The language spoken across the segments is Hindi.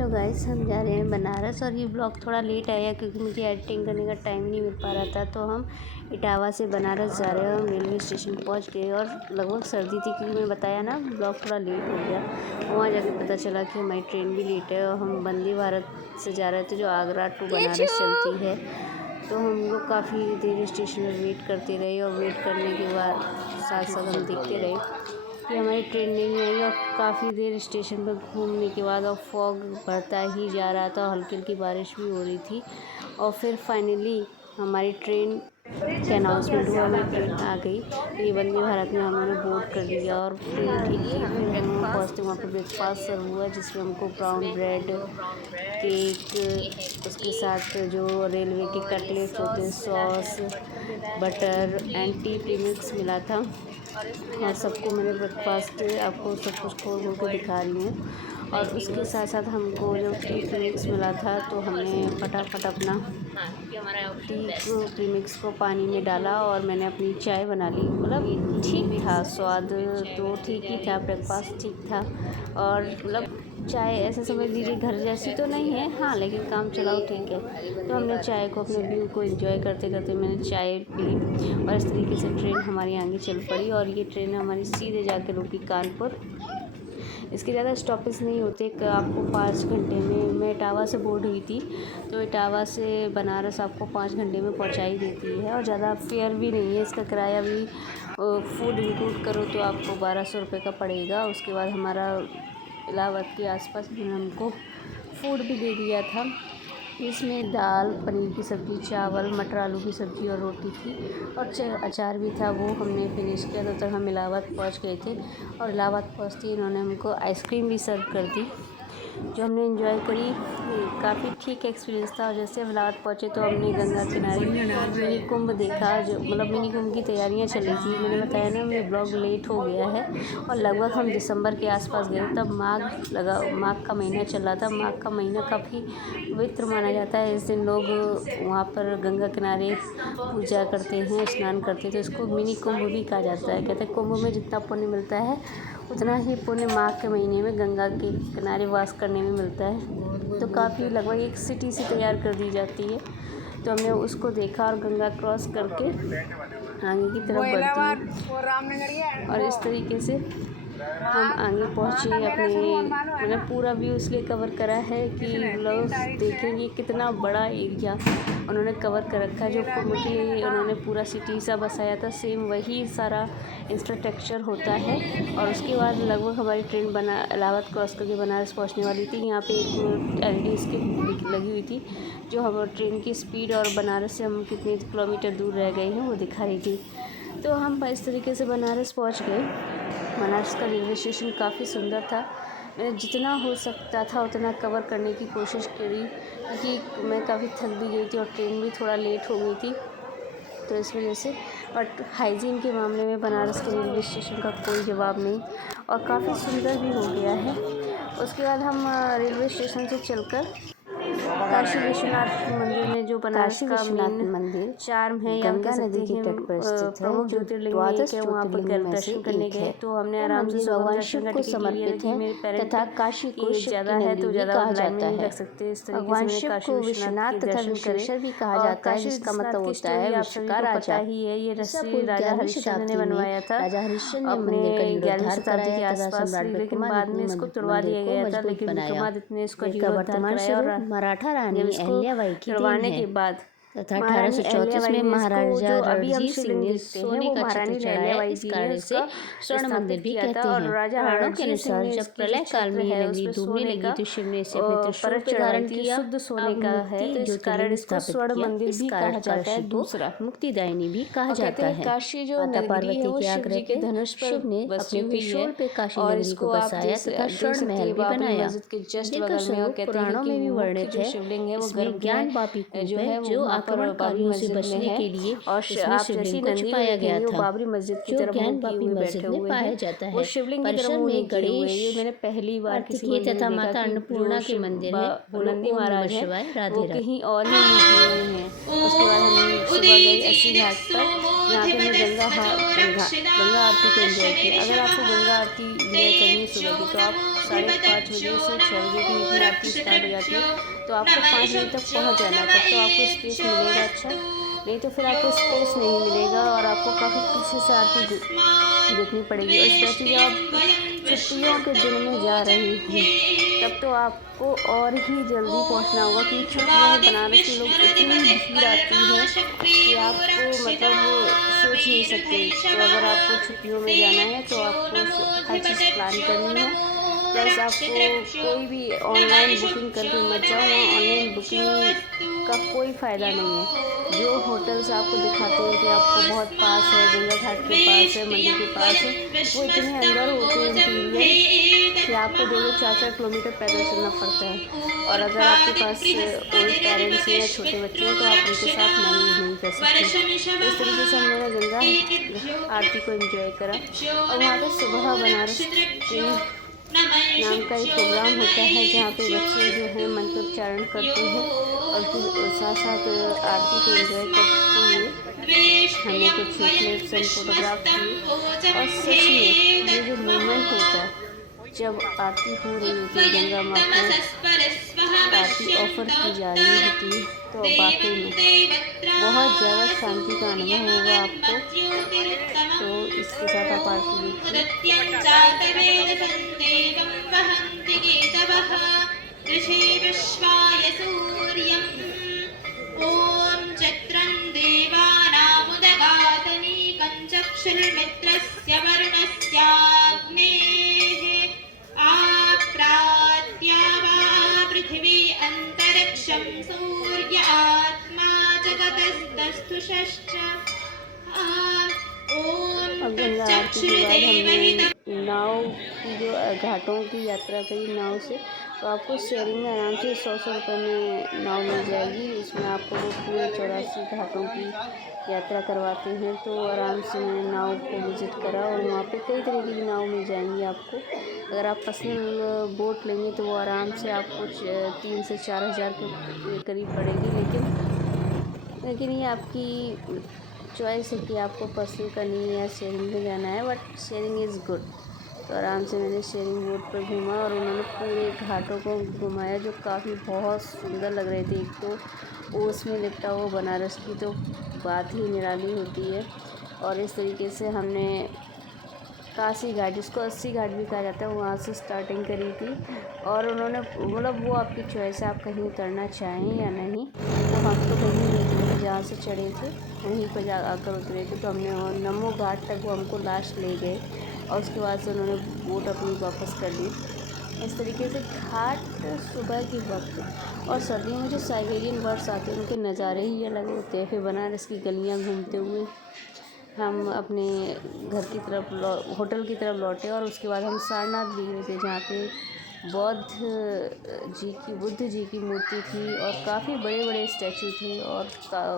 हेलो गाइस, हम जा रहे हैं बनारस और ये ब्लॉग थोड़ा लेट आया क्योंकि मुझे एडिटिंग करने का टाइम नहीं मिल पा रहा था। तो हम इटावा से बनारस जा रहे हैं। हम रेलवे स्टेशन पहुंच गए और लगभग सर्दी थी क्योंकि मैंने बताया ना ब्लॉग थोड़ा लेट हो गया। वहाँ जाके पता चला कि हमारी ट्रेन भी लेट है और हम वंदे भारत से जा रहे थे जो आगरा टू बनारस चलती है। तो हम लोग काफ़ी देर स्टेशन में वेट करते रहे और वेट करने के बाद साथ साथ हम देखते रहे कि हमारी ट्रेन नहीं आई। और काफ़ी देर स्टेशन पर घूमने के बाद और फॉग बढ़ता ही जा रहा था और हल्की हल्की बारिश भी हो रही थी। और फिर फाइनली हमारी ट्रेन का अनाउंसमेंट हुआ, हमारी ट्रेन आ गई। ये वंदे भारत में हम लोगों ने बोर्ड कर लिया और ट्रेन ठीक थी। फिर हम पहुँचते वहाँ पर ब्रेकफास्ट सर्व हुआ जिसमें हमको ब्राउन ब्रेड, केक, उसके साथ जो रेलवे के कटलेट्स होते हैं, sauce, butter and T premix मिला था। और सबको मैंने ब्रेकफास्ट आपको सब कुछ खोल खोल के दिखा रही हूँ। और उसके साथ साथ हमको जो टी प्रीमिक्स मिला था तो हमने फटाफट अपना टी प्रीमिक्स को पानी में डाला और मैंने अपनी चाय बना ली। मतलब ठीक था, स्वाद तो ठीक ही था, ब्रेकफास्ट ठीक था। और मतलब चाय ऐसे समझ लीजिए घर जैसी तो नहीं है, हाँ, लेकिन काम चलाओ ठीक है। तो हमने चाय को, अपने व्यू को एंजॉय करते करते मैंने चाय पी और इस तरीके से ट्रेन हमारी आगे चल पड़ी। और ये ट्रेन हमारी सीधे जाके रुकी कानपुर। इसके ज़्यादा स्टॉपेज नहीं होते, आपको 5 घंटे में, मैं इटावा से बोर्ड हुई थी तो इटावा से बनारस आपको 5 घंटे में पहुंचा ही देती है। और ज़्यादा फेयर भी नहीं है, इसका किराया भी फूड इंक्लूड करो तो आपको 1200 रुपये का पड़ेगा। उसके बाद हमारा इलाहाबाद के आसपास उन्होंने हमको फूड भी दे दिया था। इसमें दाल, पनीर की सब्ज़ी, चावल, मटर आलू की सब्ज़ी और रोटी थी और अचार भी था। वो हमने फिनिश किया तो तक हम इलाहाबाद पहुंच गए थे। और इलाहाबाद पहुंचते ही इन्होंने हमको आइसक्रीम भी सर्व कर दी जो हमने एंजॉय करी। काफ़ी ठीक एक्सपीरियंस था। और जैसे हम इलाहाबाद पहुँचे तो हमने गंगा किनारे मिनी कुंभ देखा, जो मतलब मिनी कुंभ की तैयारियां चल रही थी। मैंने बताया ना मेरा ब्लॉग लेट हो गया है और लगभग हम दिसंबर के आसपास गए, तब माघ का महीना चल रहा था। माघ का महीना काफ़ी पवित्र माना जाता है। इस दिन लोग वहाँ पर गंगा किनारे पूजा करते हैं, स्नान करते हैं। तो इसको मिनी कुंभ भी कहा जाता है। कहते हैं कुंभ में जितना पुण्य मिलता है उतना ही पुण्य माघ के महीने में गंगा के किनारे वास करने में मिलता है। तो काफ़ी लगभग एक सिटी सी तैयार कर दी जाती है। तो हमने उसको देखा और गंगा क्रॉस करके आगे की तरफ बढ़ती और इस तरीके से हम आगे पहुँचे। मैंने पूरा व्यू इसलिए कवर करा है कि लोग देखेंगे कितना बड़ा एरिया उन्होंने कवर कर रखा है। जो कुंभ के लिए उन्होंने पूरा सिटी सा बसाया था, सेम वही सारा इंफ्रास्ट्रक्चर होता है। और उसके बाद लगभग हमारी ट्रेन इलाहाबाद क्रॉस करके बनारस पहुंचने वाली थी। यहाँ पे एक LED स्क्रीन लगी हुई थी जो हम ट्रेन की स्पीड और बनारस से हम कितने किलोमीटर दूर रह गए हैं वो दिखा रही थी। तो हम इस तरीके से बनारस पहुँच गए। बनारस का रेलवे स्टेशन काफ़ी सुंदर था। मैंने जितना हो सकता था उतना कवर करने की कोशिश करी क्योंकि मैं काफ़ी थक भी गई थी और ट्रेन भी थोड़ा लेट हो गई थी, तो इस वजह से। बट हाइजीन के मामले में बनारस के रेलवे स्टेशन का कोई जवाब नहीं और काफ़ी सुंदर भी हो गया है। उसके बाद हम रेलवे स्टेशन से चलकर काशी विश्वनाथ मंदिर में, जो बनारस का मेन मंदिर चार्म है या गंगा नदी के तट पर स्थित है, प्रमुख जो ज्योतिर्लिंग में एक है। वहाँ पर ज्योतिर्लिंग में दर्शन से करने एक गए है। तो हमने यह आराम से मंदिर सुबह भगवान दर्शन शिव का को टिकट लिया समर्पित कि है मेरे पेरेंट तथा काशी को शिव ज़्यादा की है नगरी तो भी ज़्यादा कहा लाइन में जाता नहीं है। लग सकते। इस तरीके से भगवान मैंने शिव काशी को विश्वनाथ विश्वनाथ के तथा दर्शन करे। विश्वेश्वर भी कहा और जाता है, काशी जिसका विश्वनाथ मतलब की होता है स्टोरी आप विश्व सभी का को राजा। पता ही है। ये ईसा रस्सी पूर्व राजा 11वीं हरिश्चंद्र ने शताब्दी में बनवाया था राजा हरिश्चंद्र ने अपने मंदिर का 11वीं जीर्णोद्धार शताब्दी के कराया तथा आसपास, सम्राट लेकिन विक्रमादित्य बाद में इसको ने तुड़वा मंदिर दिया को गया था। मजबूत लेकिन बनाया। विक्रमादित्य ने इसका इसका जीर्णोद्धार वर्तमान कराया और स्वरूप मराठा जब रानी इसको अहिल्याबाई की देन तुड़वाने है के बाद तथा महारानी 1834 अहिल्याबाई में ने इसको, महाराजा जो अभी हम रणजीत सिंह शिवलिंग ने देखते हैं, सोने वो का छत्र महारानी चढ़ाया। अहिल्याबाई इस जी ने कार्य से उसका स्वर्ण मंदिर स्थापित भी किया था। कहते और हैं। राजा पुराणों के रणजीत सिंह अनुसार ने जब इसकी जो प्रलय काल छत्र में है ये उस नगरी पर डूबने सोने लगी का तो शिव ने इसे अपने त्रिशूल परत पे चढ़वाई धारण थी। किया। शुद्ध सोने अब का है मुक्ति तो इस कारण ज्योतिर्लिंग इसको स्थापित स्वर्ण किया। मंदिर इस भी कार्य कहा जाता है, काशी को दूसरा। मुक्तिदायिनी भी कहा और कहते जाता हैं है। काशी जो माता नगरी है पार्वती वो के शिव आग्रह जी के पे धनुष पर शिव ने बसी अपने हुई है। त्रिशूल पे काशी और नगरी को इसको आप बसाया तथा देख स्वर्ण सकते महल हैं भी बाबरी बनाया। मस्जिद के जस्ट जिनका बगल में। और स्वरूप कहते हैं पुराणों कि में भी मुख्य वर्णित जो है। शिवलिंग है वो इसमें गर्भगृह ज्ञान पापी कूप जो है, है वो जो वहाँ आक्रमणकारियों से बचने के लिए इसमें शिवलिंग को छुपाया गया था, बाबरी मस्जिद की जो तरफ ज्ञान मुंह किए बापी हुए मस्जिद बैठे में हुए पाया हैं। जाता वो है। शिवलिंग की तरफ परिसर मुंह में नहीं किए हुए हैं। ये गणेश, मैंने पहली बार किसी को कार्तिकेय नहीं तथा देखा माता कि अन्नपूर्णा जो के मंदिर है। भोलंदी ओम नमः महाराज है शिवाय, वो राधे राधे। कहीं और ही मुंह किए हुए हैं। उसके बाद हम सुबह गए अस्सी घाट पर, जहाँ पे हमने गंगा आरती को एंजॉय किया। अगर आपको गंगा आरती एंजॉय करनी है सुबह की, तो आप 5:30 बजे से 6 बजे के बीच में आरती स्टार्ट हो जाती है, तो आपको 5 बजे तक पहुँच जाना है, तब तो आपको स्पेस मिलेगा अच्छा, नहीं तो फिर आपको स्पेस नहीं मिलेगा और आपको काफ़ी पीछे से आरती देखनी पड़ेगी। और स्पेशली जब आप छुट्टियों के दिन में जा रहे हैं, तब तो आपको और ही जल्दी पहुंचना होगा, क्योंकि छुट्टियों में बनारस के लोग इतनी भीड़ आती है कि आपको मतलब सोच नहीं सकते। तो अगर आपको छुट्टियों में जाना है तो आपको हर चीज़ प्लान करनी है। प्लस आपको कोई भी ऑनलाइन बुकिंग करके मत जाओ, वहाँ ऑनलाइन बुकिंग का कोई फ़ायदा नहीं है। जो होटल्स आपको दिखाते हैं कि आपको बहुत पास है, गंगा घाट के पास है, मंदिर के पास है, वो इतने अंदर होते हैं इंटीरियर कि आपको 2-2, 4-4 किलोमीटर पैदल चलना पड़ता है। और अगर आपके पास ओल्ड पेरेंट्स हैं या छोटे बच्चे हैं तो आप उनके साथ मैनेज नहीं कर सकते। तो इस तरीके से हमने गंगा आरती को एंजॉय करा। और वहाँ पे सुबह बनारस के नाम का एक प्रोग्राम होता है, जहाँ पे बच्चे जो है मंत्रोच्चारण करते हैं और फिर साथ साथ आरती को एंजॉय करते हुए हमने कुछ क्लिप्स एंड फोटोग्राफ किए। और सच में ये जो मोमेंट होता है जब आरती हो रही होती है, गंगा माँ को आरती ऑफर की जा रही होती है, तो वाकई में बहुत ज़्यादा शांति का अनुभव होगा आपको। तो इसके साथ आप आरती देखिए। ॐ चत्रं देवानामुदगातनीकं चक्षुर्मित्रस्य वर्णस्याग्नेः आप्रात्यावा पृथिवी अन्तरिक्षं सूर्य आत्मा जगतस्तस्थुषश्च। गंगा आरती के बाद हमने नाव की जो घाटों की यात्रा करी नाव से, तो आपको शेयरिंग में आराम से 100 रुपये में नाव मिल जाएगी। इसमें आपको वो पूरे 84 घाटों की यात्रा करवाते हैं, तो आराम से मैंने नाव को विज़िट करा और वहाँ पे कई तरीके की नाव मिल जाएंगी आपको। अगर आप पर्सनल बोट लेंगे तो वो आराम से आपको 3 से 4 हज़ार के करीब पड़ेगी, लेकिन ये आपकी चॉइस है कि आपको पर्सनल करनी है या शेयरिंग में जाना है, बट शेयरिंग इज़ गुड। तो आराम से मैंने शेयरिंग बोट पर घूमा और उन्होंने पूरे घाटों को घुमाया, जो काफ़ी बहुत सुंदर लग रहे थे। एक तो ओस में लिपटा हुआ बनारस की तो बात ही निराली होती है। और इस तरीके से हमने काशी घाट, जिसको 80 घाट भी कहा जाता है, वहाँ से स्टार्टिंग करी थी। और उन्होंने मतलब वो आपकी चॉइस है, आप कहीं उतरना चाहें या नहीं। तो हम तो कहीं नहीं उतरे, जहाँ से चढ़े थे वहीं पर जा आकर उतरे थे। तो हमने नमो घाट तक वो हमको लास्ट ले गए और उसके बाद से उन्होंने बोट अपनी वापस कर दी। इस तरीके से घाट सुबह के वक्त और सर्दियों में जो साइबेरियन बर्ड्स आते हैं उनके नज़ारे ही अलग होते हैं। फिर बनारस की गलियाँ घूमते हुए हम अपने घर की तरफ होटल की तरफ लौटे और उसके बाद हम सारनाथ भी गए थे, जहाँ पे बुद्ध जी की मूर्ति थी और काफ़ी बड़े बड़े स्टैचू थे। और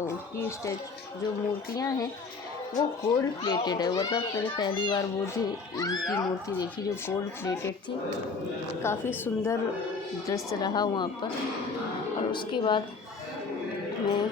उनकी जो मूर्तियाँ हैं वो गोल्ड प्लेटेड है। मतलब मैंने पहली बार बुद्ध जी की मूर्ति देखी जो गोल्ड प्लेटेड थी। काफ़ी सुंदर दृश्य रहा वहाँ पर। और उसके बाद मैं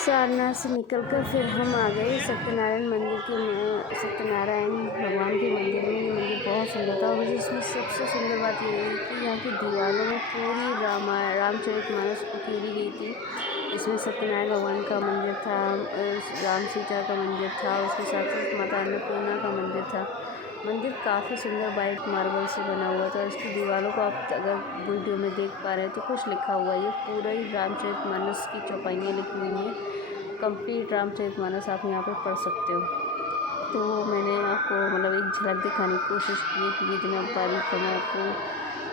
सारनाथ से निकलकर फिर हम आ गए सत्यनारायण भगवान के मंदिर में। ये मंदिर बहुत सुंदर था और मुझे इसमें सबसे सुंदर बात ये है कि यहाँ की दीवारों में पूरी रामचरितमानस उकेरी गई थी। इसमें सत्यनारायण भगवान का मंदिर था, राम सीता का मंदिर था, उसके साथ साथ माता अन्नपूर्णा का मंदिर था। मंदिर काफ़ी सुंदर वाइट मार्बल से बना हुआ था। इसकी दीवारों को आप अगर वीडियो में देख पा रहे हैं तो कुछ लिखा हुआ है। ये पूरा ही रामचरितमानस की चौपाइयाँ लिखी हुई हैं। कंप्लीट रामचरितमानस आप यहाँ पर पढ़ सकते हो। तो मैंने आपको मतलब एक झलक दिखाने की कोशिश की कि इतना बारीक मैं आपको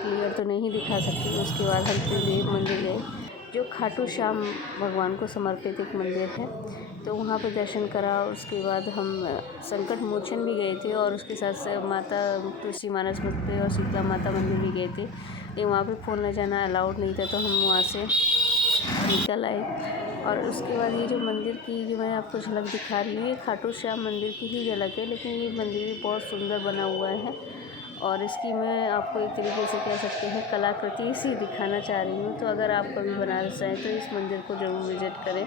क्लियर तो नहीं दिखा सकती। उसके बाद हम त्रिदेव मंदिर गए, जो खाटू श्याम भगवान को समर्पित एक मंदिर है। तो वहाँ पर दर्शन करा। उसके बाद हम संकट मोचन भी गए थे और उसके साथ साथ माता तुलसी मानस मठ पे और शीतला माता मंदिर भी गए थे। लेकिन वहाँ पे फ़ोन ले जाना अलाउड नहीं था, तो हम वहाँ से निकल आए। और उसके बाद ये जो मंदिर की जो मैं आपको झलक दिखा रही हूँ, ये खाटू श्याम मंदिर की ही झलक है, लेकिन ये मंदिर भी बहुत सुंदर बना हुआ है। और इसकी मैं आपको एक तरीके से कह सकते हैं कलाकृति सी दिखाना चाह रही हूँ। तो अगर आप कभी बनारस आएँ तो इस मंदिर को ज़रूर विज़िट करें।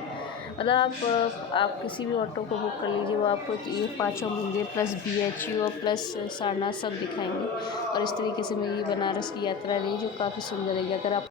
मतलब आप किसी भी ऑटो को बुक कर लीजिए, वो आपको ये पाँचों मंदिर प्लस BHU और प्लस सारनाथ सब दिखाएंगे। और इस तरीके से मेरी बनारस की यात्रा रही, जो काफ़ी सुंदर रही। अगर आप